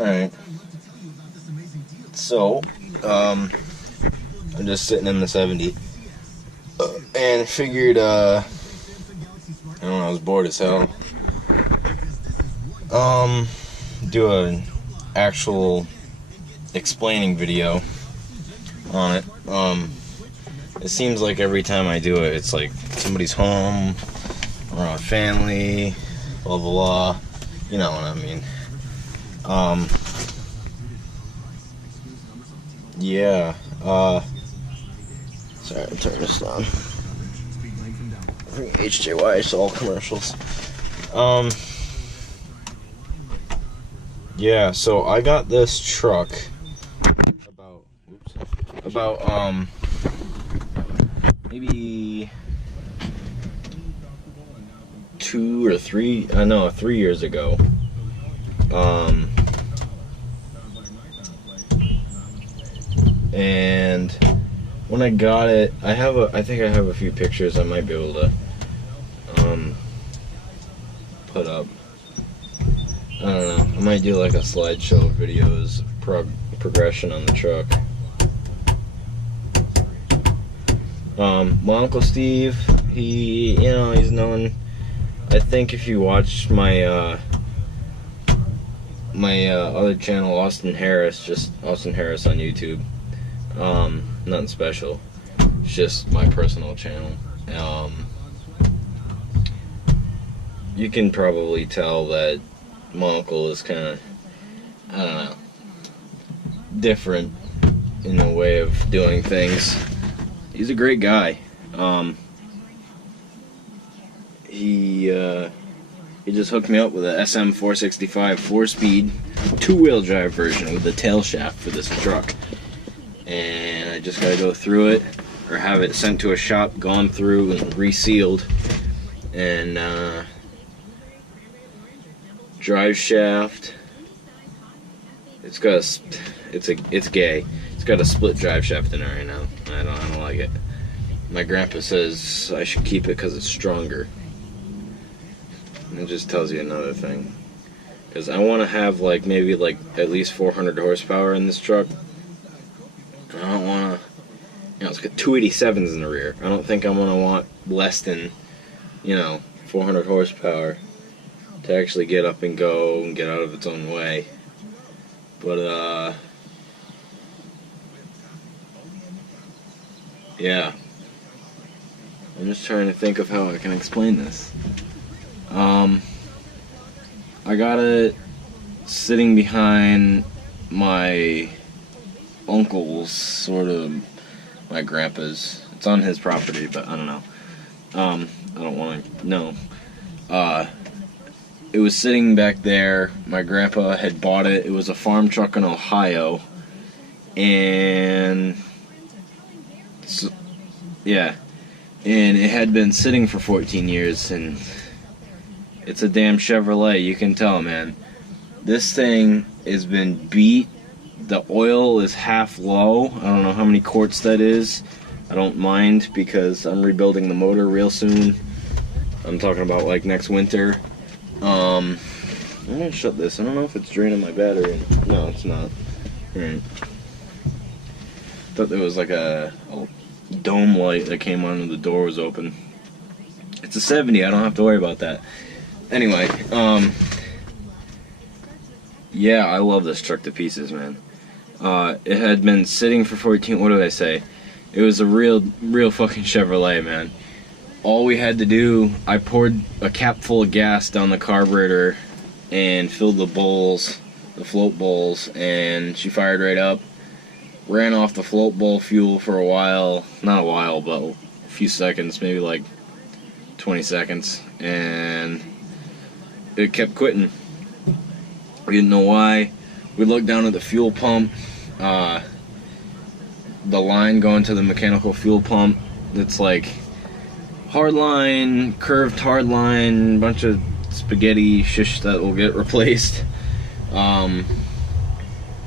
Alright. So, I'm just sitting in the 70. And figured, I don't know, I was bored as hell. Do an actual explaining video on it. It seems like every time I do it, it's like somebody's home, around family, blah blah blah. You know what I mean. Yeah. Sorry, I'm turning this down. HJY, it's all commercials. Yeah, so I got this truck about maybe 3 years ago. And when I got it, I think I have a few pictures I might be able to put up. I don't know. I might do like a slideshow of videos, progression on the truck. My Uncle Steve, he's known. I think if you watch my other channel, Austin Harris, just Austin Harris on YouTube. Nothing special. It's just my personal channel. You can probably tell that my uncle is kind of, I don't know, different in the way of doing things. He's a great guy. He just hooked me up with a SM465 4-speed 2-wheel drive version with the tail shaft for this truck. And I just gotta go through it, or have it sent to a shop, gone through and resealed. And drive shaft. It's gay. It's got a split drive shaft in it right now. I don't like it. My grandpa says I should keep it because it's stronger. And it just tells you another thing. Because I want to have maybe at least 400 horsepower in this truck. I don't want to, it's got 287s in the rear. I don't think I'm going to want less than, 400 horsepower to actually get up and go and get out of its own way. But, yeah. I'm just trying to think of how I can explain this. I got it sitting behind my uncle's, my grandpa's. It's on his property, but I don't know. I don't want to know. It was sitting back there. My grandpa had bought it. It was a farm truck in Ohio. And yeah. And it had been sitting for 14 years, and it's a damn Chevrolet, you can tell, man. This thing has been beat. The oil is half low. I don't know how many quarts that is. I don't mind because I'm rebuilding the motor real soon. I'm talking about next winter. I'm gonna shut this. I don't know if it's draining my battery. No, it's not. Alright. Thought there was a dome light that came on when the door was open. It's a 70, I don't have to worry about that. Anyway, yeah, I love this truck to pieces, man. It had been sitting for 14, what did I say? It was a real fucking Chevrolet, man. All we had to do, I poured a cap full of gas down the carburetor and filled the bowls, the float bowls, and she fired right up. Ran off the float bowl fuel for a while, not a while, but a few seconds, maybe 20 seconds, and it kept quitting. We didn't know why. We looked down at the fuel pump, the line going to the mechanical fuel pump. It's hard line, curved hard line, bunch of spaghetti shish that will get replaced.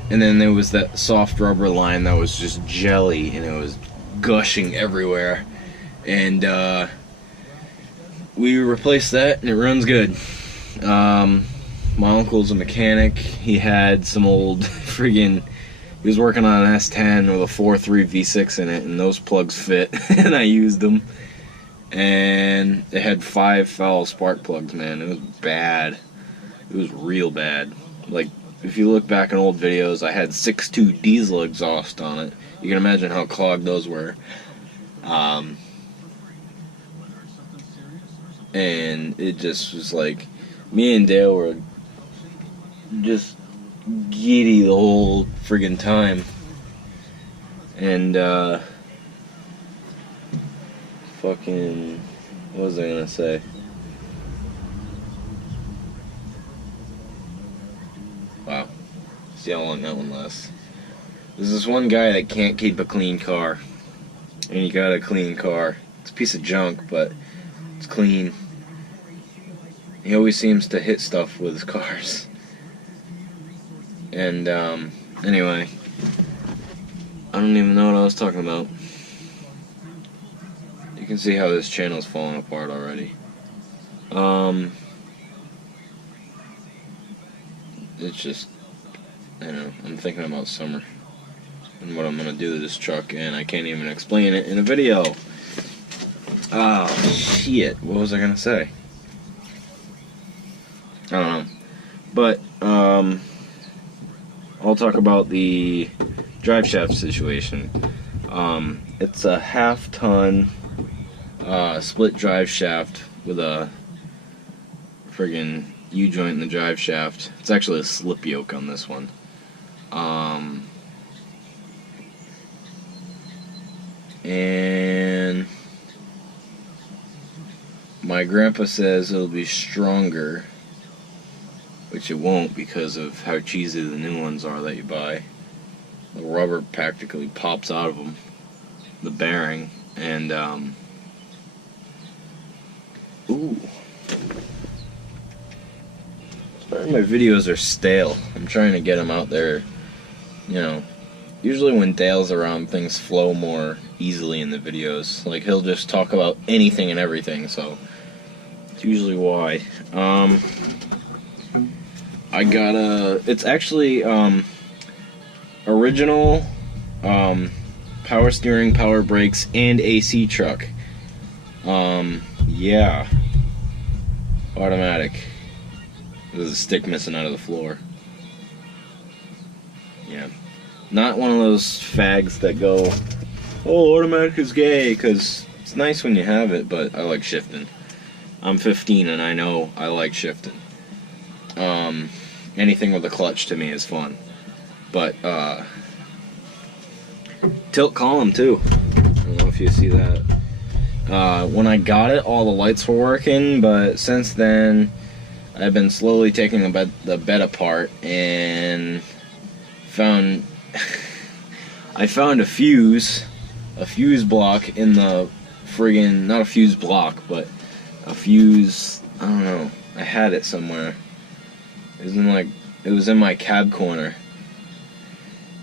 And then there was that soft rubber line that was just jelly, and it was gushing everywhere. And we replaced that, and it runs good. my uncle's a mechanic. He had some old friggin', he was working on an S10 with a 4.3 V6 in it, and those plugs fit, and I used them. And it had 5 foul spark plugs, man. It was bad. It was real bad. Like, if you look back in old videos, I had 6.2 diesel exhaust on it. You can imagine how clogged those were. And it just was like, me and Dale were just giddy the whole friggin' time. And, fucking, what was I gonna say? Wow. See how long that one lasts. There's this one guy that can't keep a clean car. And he got a clean car. It's a piece of junk, but it's clean. He always seems to hit stuff with his cars. And, anyway. I don't even know what I was talking about. You can see how this channel's falling apart already. It's just, I don't know, I'm thinking about summer and what I'm gonna do to this truck, and I can't even explain it in a video. Oh, shit, what was I gonna say? I don't know. But, I'll talk about the drive shaft situation. It's a half-ton split drive shaft with a friggin' U-joint in the drive shaft. It's actually a slip yoke on this one. And my grandpa says it'll be stronger, which it won't because of how cheesy the new ones are that you buy. The rubber practically pops out of them, the bearing, and ooh. Sorry, my videos are stale. I'm trying to get them out there, you know. Usually when Dale's around, things flow more easily in the videos. Like, he'll just talk about anything and everything, so it's usually why. I got it's actually, original, power steering, power brakes, and AC truck. Yeah. Automatic. There's a stick missing out of the floor. Yeah. Not one of those fags that go, oh, automatic is gay, because it's nice when you have it, but I like shifting. I'm 15 and I know I like shifting. Anything with a clutch to me is fun. But, tilt column too. I don't know if you see that. When I got it, all the lights were working, but since then, I've been slowly taking the bed apart and found I found a fuse block in the friggin', not a fuse block, but a fuse, I don't know, I had it somewhere. It was in my cab corner.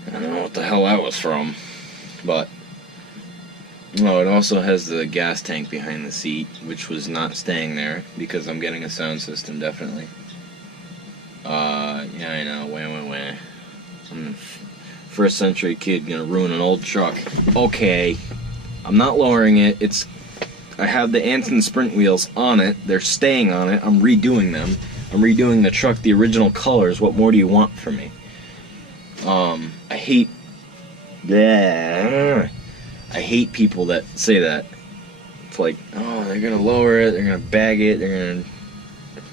I don't know what the hell that was from, but no, it also has the gas tank behind the seat, which was not staying there because I'm getting a sound system, definitely. Yeah, I know, wah. I'm a first century kid gonna ruin an old truck. Okay, I'm not lowering it. I have the Anson Sprint wheels on it. They're staying on it. I'm redoing them. I'm redoing the truck, the original colors. What more do you want from me? I hate people that say that. It's like, oh, they're gonna lower it, they're gonna bag it, they're gonna...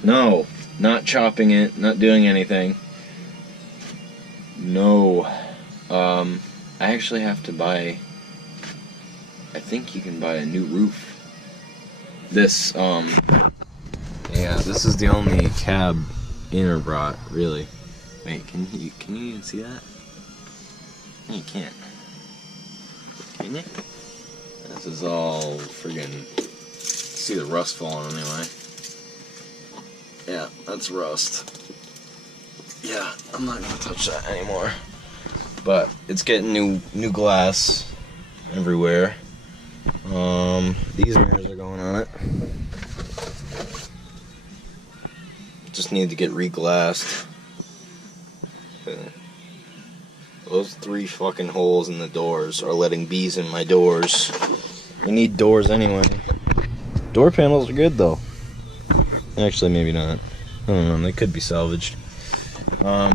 No, not chopping it, not doing anything. No. I actually have to buy... I think you can buy a new roof. This, yeah, this is the only cab inner brought, really. Wait, can you even see that? No, you can't. Can you? This is all friggin'... See the rust falling anyway. Yeah, that's rust. Yeah, I'm not gonna touch that anymore. But it's getting new glass everywhere. These mirrors are going on it. Just just need to get re-glassed. Those 3 fucking holes in the doors are letting bees in my doors. You need doors anyway. Door panels are good though. Actually, maybe not. I don't know, they could be salvaged. Yeah.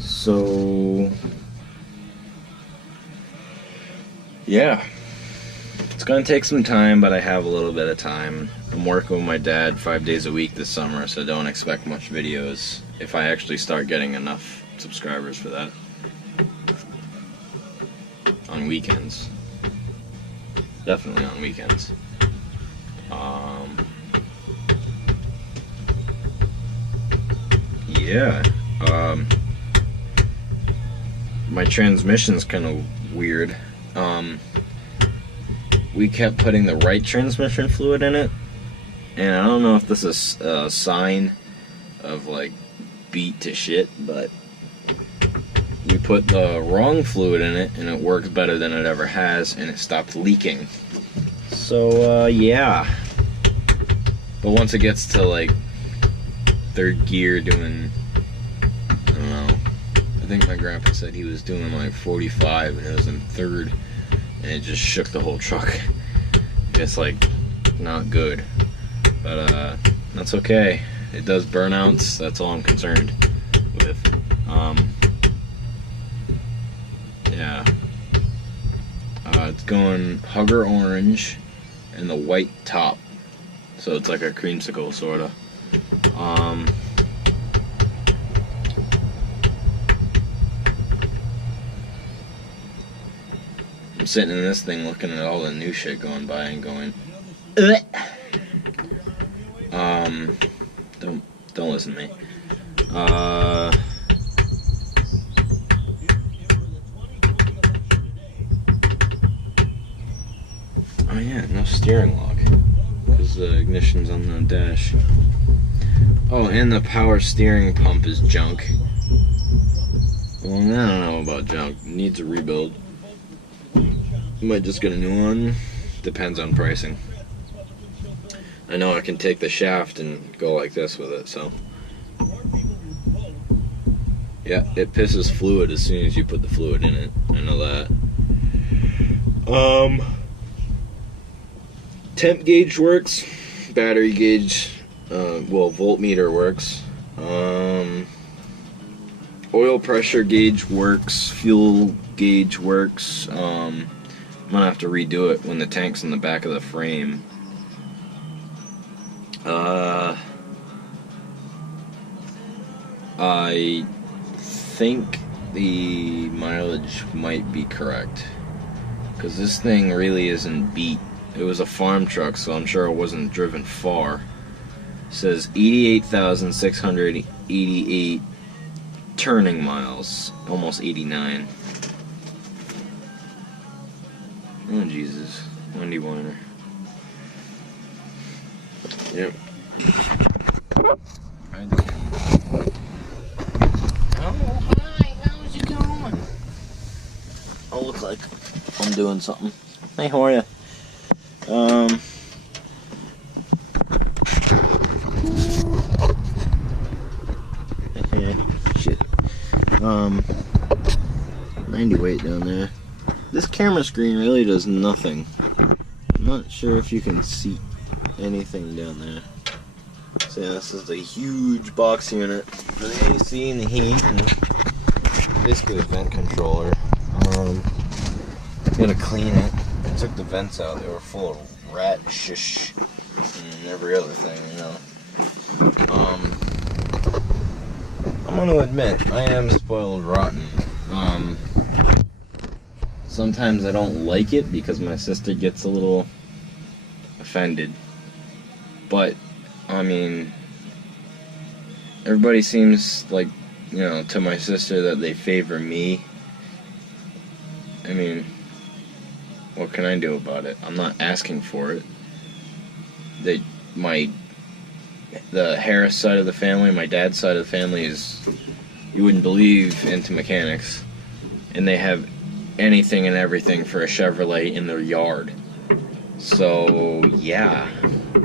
So, yeah. It's gonna take some time, but I have a little bit of time. I'm working with my dad 5 days a week this summer, so don't expect much videos if I actually start getting enough subscribers for that. On weekends. Definitely on weekends. Yeah. My transmission's kind of weird. We kept putting the right transmission fluid in it, and I don't know if this is a sign of like beat to shit, but we put the wrong fluid in it and it works better than it ever has, and it stopped leaking. So yeah, but once it gets to like 3rd gear doing, I don't know, I think my grandpa said he was doing like 45 and it was in 3rd, and it just shook the whole truck. It's like not good, but that's okay. It does burnouts, that's all I'm concerned with. Yeah, it's going Hugger orange and the white top, so it's like a creamsicle sorta. I'm sitting in this thing looking at all the new shit going by and going, ugh. Don't listen to me. Oh yeah, no steering lock, because the ignition's on the dash. Oh, and the power steering pump is junk. Well, I don't know about junk. It needs a rebuild. Might just get a new one. Depends on pricing. I know I can take the shaft and go like this with it, so. Yeah, it pisses fluid as soon as you put the fluid in it. I know that. Temp gauge works. Battery gauge, well, voltmeter works. Oil pressure gauge works. Fuel gauge works. I'm gonna have to redo it when the tank's in the back of the frame. I think the mileage might be correct, because this thing really isn't beat. It was a farm truck, so I'm sure it wasn't driven far. It says 88,688 turning miles, almost 89. Oh Jesus, Wendy Weiner. Yep. Oh, hi, how's it going? I look like I'm doing something. Hey, how are you? Shit. 90 weight down there. This camera screen really does nothing. I'm not sure if you can see anything down there. So yeah, this is a huge box unit for the AC and the heat, and basically a vent controller. Gotta clean it. I took the vents out, they were full of rat shish and every other thing, you know. I'm gonna admit, I am spoiled rotten. Sometimes I don't like it because my sister gets a little offended. But, I mean, everybody seems like, you know, to my sister that they favor me. I mean, what can I do about it? I'm not asking for it. The Harris side of the family, my dad's side of the family is, you wouldn't believe, into mechanics. And they have anything and everything for a Chevrolet in their yard. So yeah,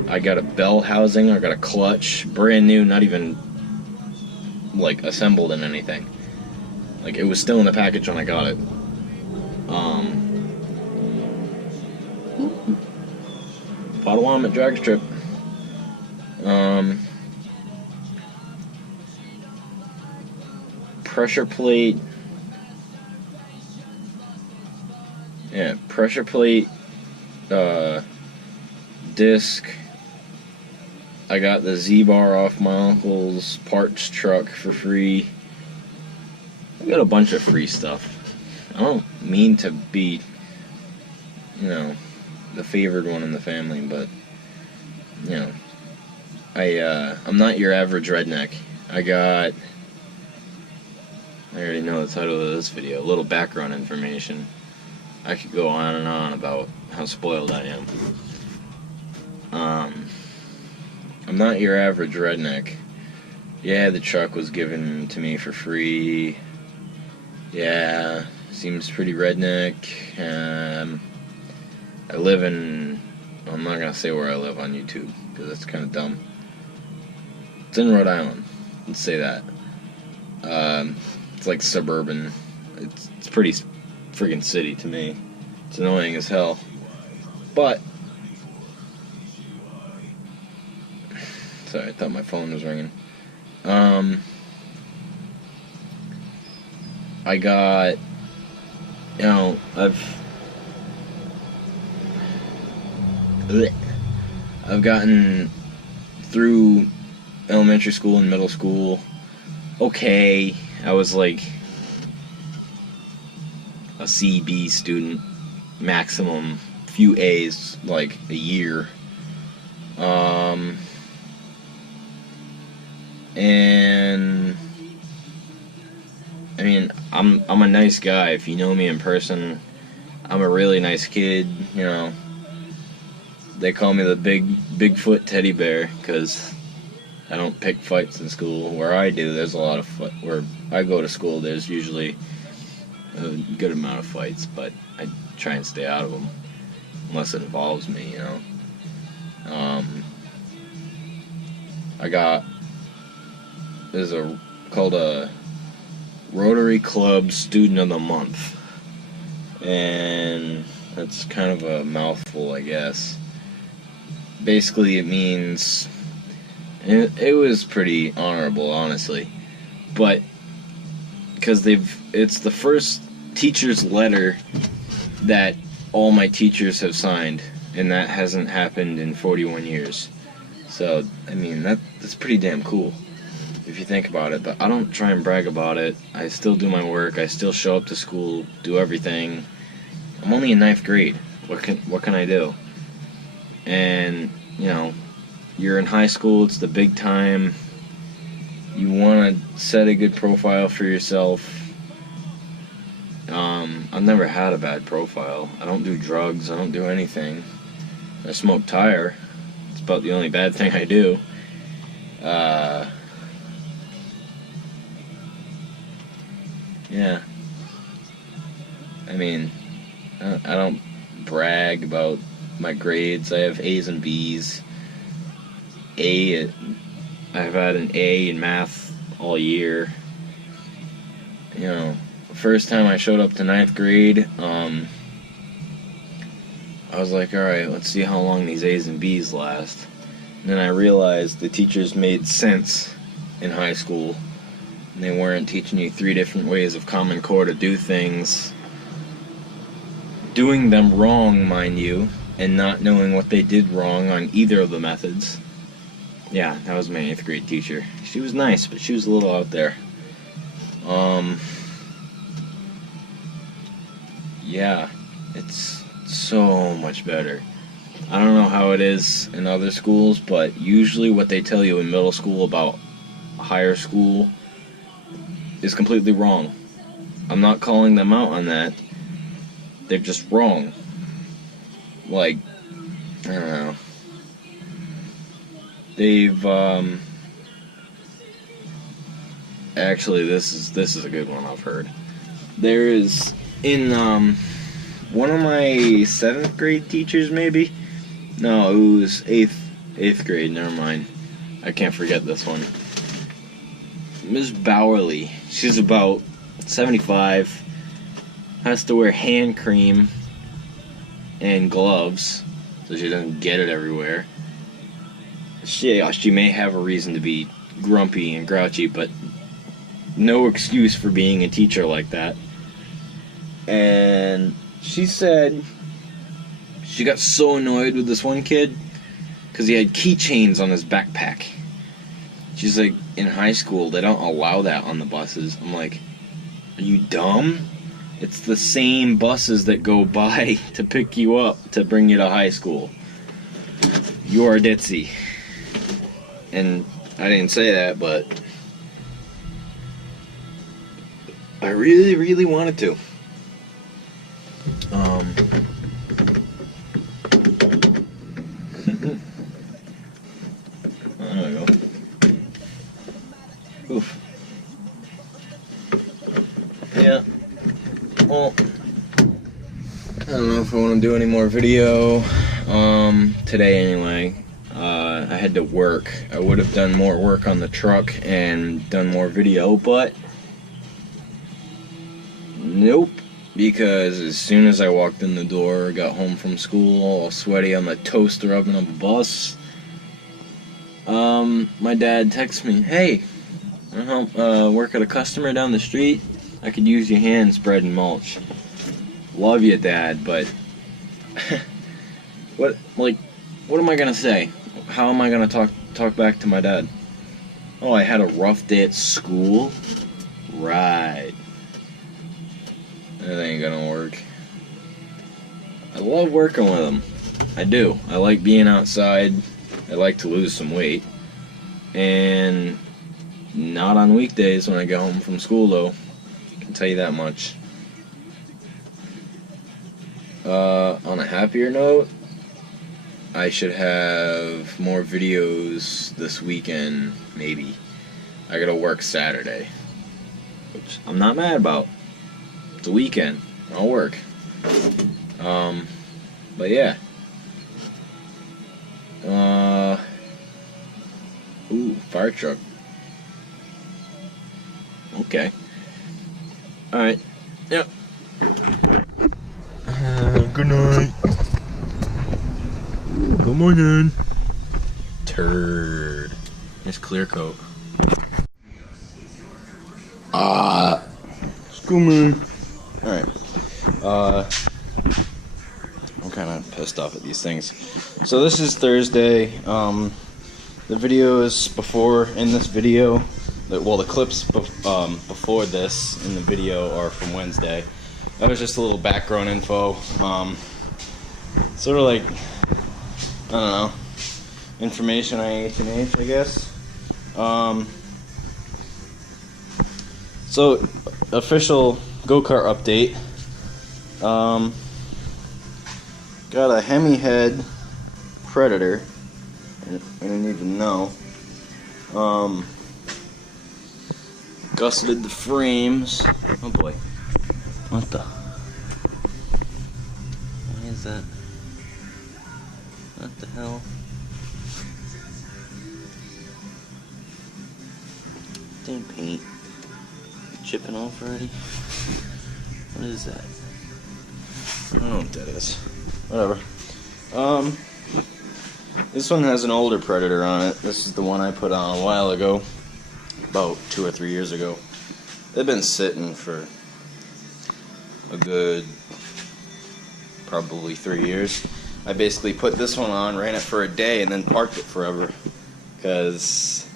I got a bell housing, I got a clutch, brand new, not even like assembled in anything. Like it was still in the package when I got it. Potawatomi drag strip. Pressure plate. Yeah, pressure plate. Disc. I got the Z-bar off my uncle's parts truck for free. I got a bunch of free stuff. I don't mean to be, the favored one in the family, but, I'm not your average redneck. I already know the title of this video, a little background information. I could go on and on about how spoiled I am. I'm not your average redneck. Yeah, the truck was given to me for free. Yeah, seems pretty redneck. I live in... I'm not gonna say where I live on YouTube, because that's kind of dumb. It's in Rhode Island. Let's say that. It's like suburban. It's pretty friggin' city to me. It's annoying as hell. But... Sorry, I thought my phone was ringing. I got... I've gotten through elementary school and middle school. Okay, I was like a C, B student, maximum few A's, like a year. And I mean, I'm a nice guy. If you know me in person, I'm a really nice kid. They call me the Bigfoot teddy bear because I don't pick fights in school. Where I do, there's a lot of where I go to school, there's usually a good amount of fights, but I try and stay out of them unless it involves me. I got called a Rotary Club Student of the Month, and that's kind of a mouthful, I guess. Basically, it means it was pretty honorable, honestly, but because it's the first teacher's letter that all my teachers have signed, and that hasn't happened in 41 years. So, I mean, that's pretty damn cool if you think about it, but I don't try and brag about it. I still do my work. I still show up to school, do everything. I'm only in 9th grade. What can I do? And, you're in high school. It's the big time. You want to set a good profile for yourself. I've never had a bad profile. I don't do drugs. I don't do anything. I smoke tire. It's about the only bad thing I do. Yeah. I mean, I don't brag about my grades. I have A's and B's. I've had an A in math all year. First time I showed up to 9th grade, I was like, alright, let's see how long these A's and B's last. And then I realized the teachers made sense in high school. And they weren't teaching you 3 different ways of Common Core to do things. Doing them wrong, mind you, and not knowing what they did wrong on either of the methods. Yeah, that was my 8th grade teacher. She was nice, but she was a little out there. Yeah, it's so much better. I don't know how it is in other schools, but usually what they tell you in middle school about higher school is completely wrong. I'm not calling them out on that. They're just wrong. Like, I don't know. They've actually this is a good one I've heard. There is in one of my 7th grade teachers, maybe, No, it was eighth grade. Never mind. I can't forget this one. Miss Bowerly. She's about 75. Has to wear hand cream and gloves so she doesn't get it everywhere. She may have a reason to be grumpy and grouchy, but no excuse for being a teacher like that. And she said she got so annoyed with this one kid because he had keychains on his backpack. She's like, in high school, they don't allow that on the buses. I'm like, are you dumb? It's the same buses that go by to pick you up to bring you to high school. You are ditzy. And I didn't say that, but I really, really wanted to. There we go. Oof. Yeah. Well, I don't know if I want to do any more video. Today anyway. I had to work. I would have done more work on the truck and done more video, but nope. Because as soon as I walked in the door, got home from school, all sweaty on the toaster oven of a bus, my dad texts me, "Hey, I work at a customer down the street. I could use your hand spreading mulch." Love you, Dad, but what am I gonna say? How am I gonna talk back to my dad? Oh, I had a rough day at school? Right. That ain't gonna work. I love working with him. I do. I like being outside. I like to lose some weight. And not on weekdays when I get home from school, though. I can tell you that much. On a happier note, I should have more videos this weekend, maybe. I gotta work Saturday, which I'm not mad about. It's a weekend. I'll work. But yeah. Ooh, fire truck. Okay. Alright. Yep. Good night. Good morning. Turd. It's clear coat. School moon. Alright. I'm kind of pissed off at these things. So this is Thursday. The videos before in this video, the clips before this in the video are from Wednesday. That was just a little background info. Sort of like, I don't know, information on H&H, I guess. So, official go-kart update. Got a Hemi head Predator. I didn't even know. Gusseted the frames. Oh boy. What the? Why is that? What the hell? Damn paint. Chipping off already? What is that? I don't know what that is. Whatever. This one has an older Predator on it. This is the one I put on a while ago. About 2 or 3 years ago. They've been sitting for a good probably 3 years. I basically put this one on, ran it for a day, and then parked it forever. Because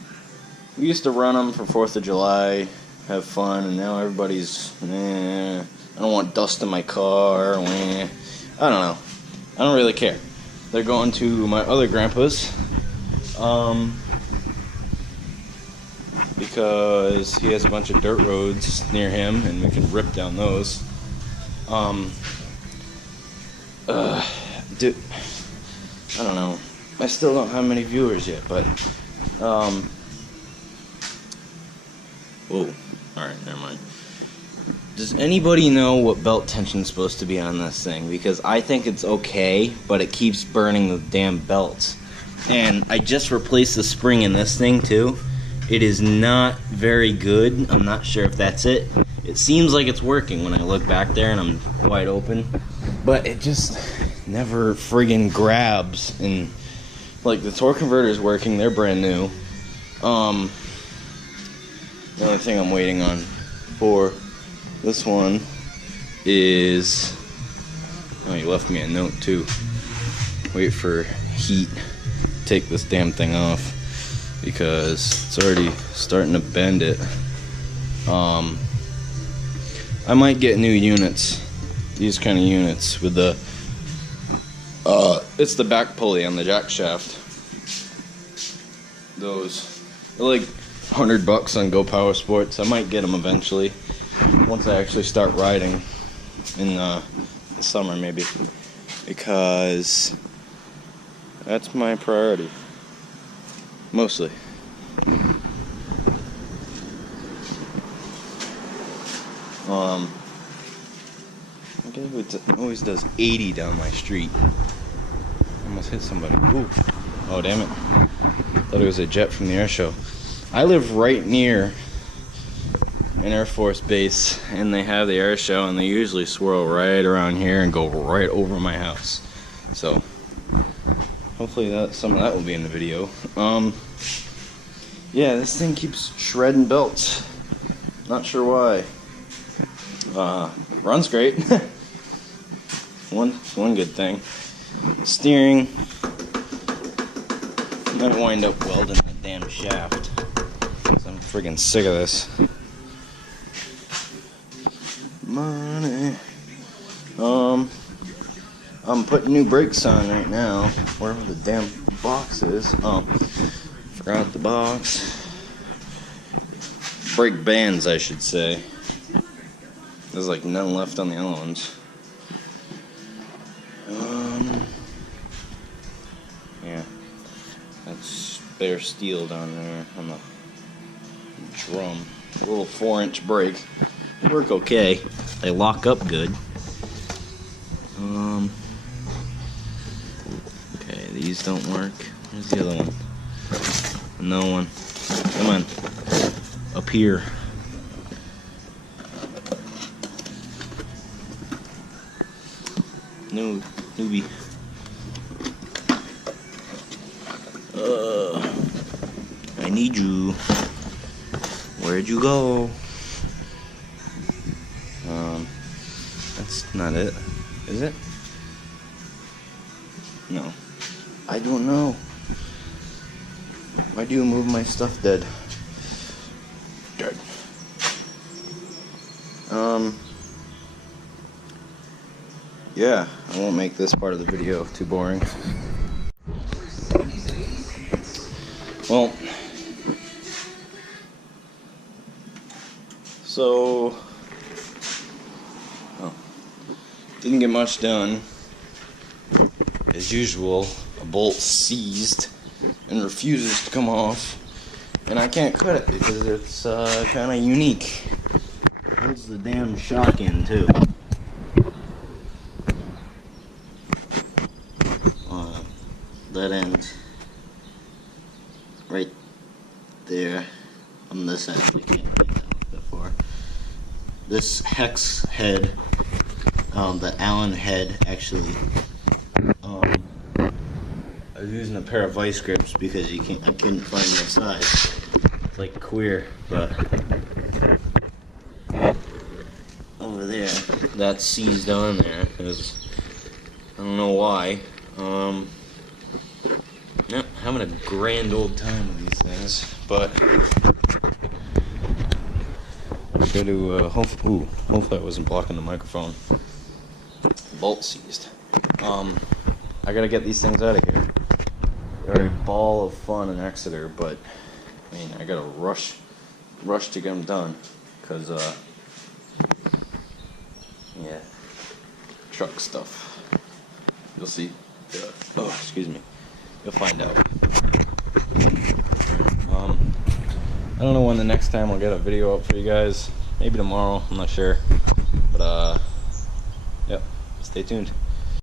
we used to run them for 4th of July, have fun, and now everybody's, I don't want dust in my car, I don't know. I don't really care. They're going to my other grandpa's, because he has a bunch of dirt roads near him, and we can rip down those. Dude, I don't know. I still don't have many viewers yet, but, whoa, alright, never mind. Does anybody know what belt tension's supposed to be on this thing? Because I think it's okay, but it keeps burning the damn belts. And I just replaced the spring in this thing too. It is not very good. I'm not sure if that's it. It seems like it's working when I look back there and I'm wide open, but it just never friggin' grabs. And like the torque converter is working, they're brand new. The only thing I'm waiting on for this one is, oh, you left me a note too. Wait for heat. Take this damn thing off because it's already starting to bend it. I might get new units, these kind of units with the it's the back pulley on the jack shaft. Those are like $100 on Go Power Sports. I might get them eventually once I actually start riding in the summer maybe, because that's my priority mostly. It always does 80 down my street. Almost hit somebody. Ooh. Oh, damn it. Thought it was a jet from the air show. I live right near an Air Force base, and they have the air show, and they usually swirl right around here and go right over my house. So, hopefully some of that will be in the video. Yeah, this thing keeps shredding belts. Not sure why. Runs great. One good thing. Steering. Might wind up welding the damn shaft. I'm friggin' sick of this. Money. I'm putting new brakes on right now. Wherever the damn box is. Oh, forgot the box. Brake bands, I should say. There's like none left on the other ones. Yeah, that's bare steel down there on the drum. A little 4-inch brake. They work okay. They lock up good. Okay, these don't work. Where's the other one? No one. Come on. Up here. No, newbie. I need you. Where'd you go? That's not it. Is it? No. I don't know. Why do you move my stuff dead? Dead. Yeah, I won't make this part of the video too boring. Well, so, didn't get much done. As usual, a bolt seized and refuses to come off, and I can't cut it because it's kind of unique. It holds the damn shock in too. That end right there on this end. You can't make that before. This hex head, the Allen head, actually. I was using a pair of vice grips because I couldn't find the size. It's like queer, but over there, that's seized on there because I don't know why. Yeah, having a grand old time with these things, but I got to hopefully I wasn't blocking the microphone. Bolt seized. I gotta get these things out of here. They're a ball of fun in Exeter, but I mean I gotta rush to get them done, cause yeah, truck stuff. You'll see. Oh, excuse me. You'll find out. I don't know when the next time I'll get a video up for you guys. Maybe tomorrow. I'm not sure. Stay tuned.